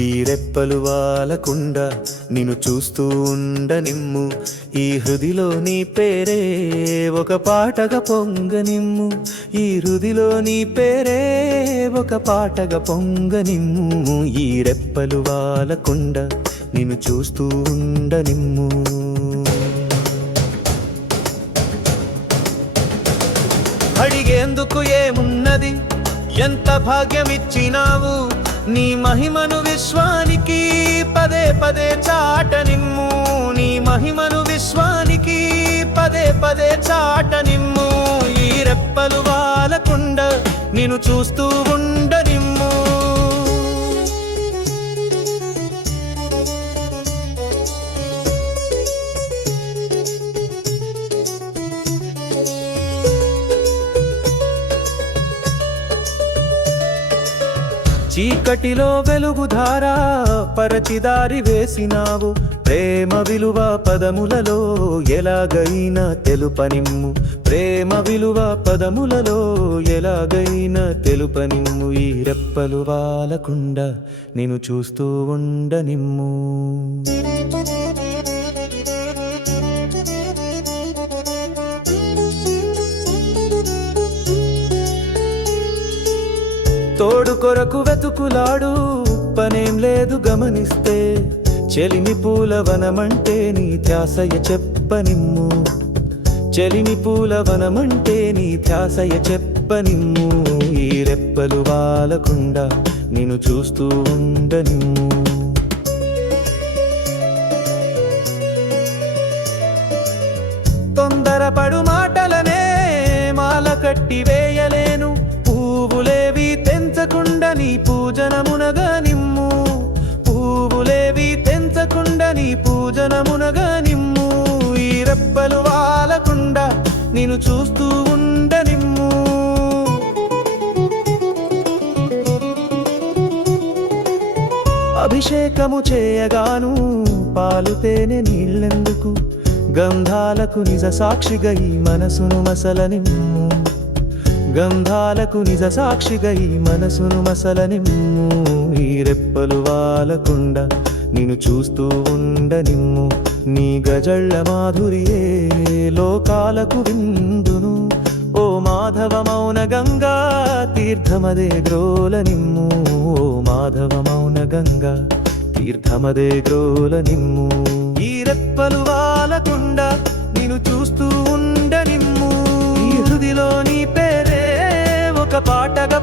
ఈ రెప్పలు వాలకుండా నిన్ను చూస్తూ ఉండ నిమ్ము. ఈ హృదిలో నీ పేరే ఒక పాటగా పొంగనిమ్ము ఈ హృదిలో నీ పేరే ఒక పాటగా పొంగనిమ్ము ఈ రెప్పలు వాలకుండా నిన్ను చూస్తూ ఉండ నిమ్ము. అడిగేందుకు ఏమున్నది? ఎంత భాగ్యమిచ్చినావు? నీ మహిమను విశ్వానికి పదే పదే చాటనిమ్ము నీ మహిమను విశ్వానికి పదే పదే చాటనిమ్ము ఈ రెప్పలు వాలకుండా నిన్ను చూస్తూ ఉండనిమ్ము చీకటిలో వెలుగుధారా పరచిదారి వేసినావు. ప్రేమ విలువ పదములలో ఎలాగైనా తెలుపనిమ్ము. ప్రేమ విలువ పదములలో ఎలాగైనా తెలుపనిమ్ము. ఈ రెప్పలు వాలకుండా నేను చూస్తూ ఉండనిమ్ము. తోడు కొరకు వెతుకులాడు పనేం లేదు గమనిస్తే. చెలిమి పూల వనమంటే నీ ధ్యాసయ చెప్పనిమ్ము. చెలిమి పూల వనమంటే నీ ధ్యాసయ చెప్పనిమ్ము. ఈ రెప్పలు వాలకుండా నిన్ను చూస్తూ ఉండనిమ్ము. తొందరపడు మాటలనే మాల కట్టివే పూజనమునగా నిమ్ము. పువ్వులేవి తెంచకుండా నీ పూజనమునగా నిమ్ము. ఈ రెప్పలు వాలకుండా నేను చూస్తూ ఉండనిమ్ము అభిషేకము చేయగాను పాలు తేనె నీళ్ళెందుకు? గంధాలకు నిజ సాక్షిగా ఈ మనసును మసలనిమ్ము గంధాలకు నిజ సాక్షిగా ఈ మనసును మసలనిమ్ము. ఈ రెప్పలు వాలకుండ నిన్ను చూస్తూ ఉండ నిమ్ము నీ గజళ్ళ మాధురియే లోకాలకు విందును. ఓ మాధవ మౌన గంగా తీర్థమదే గ్రోలనిమ్ము. ఓ మాధవ మౌన గంగా తీర్థమదే గ్రోలనిమ్ము. ఈ రెప్పలు వాలకుండా నేను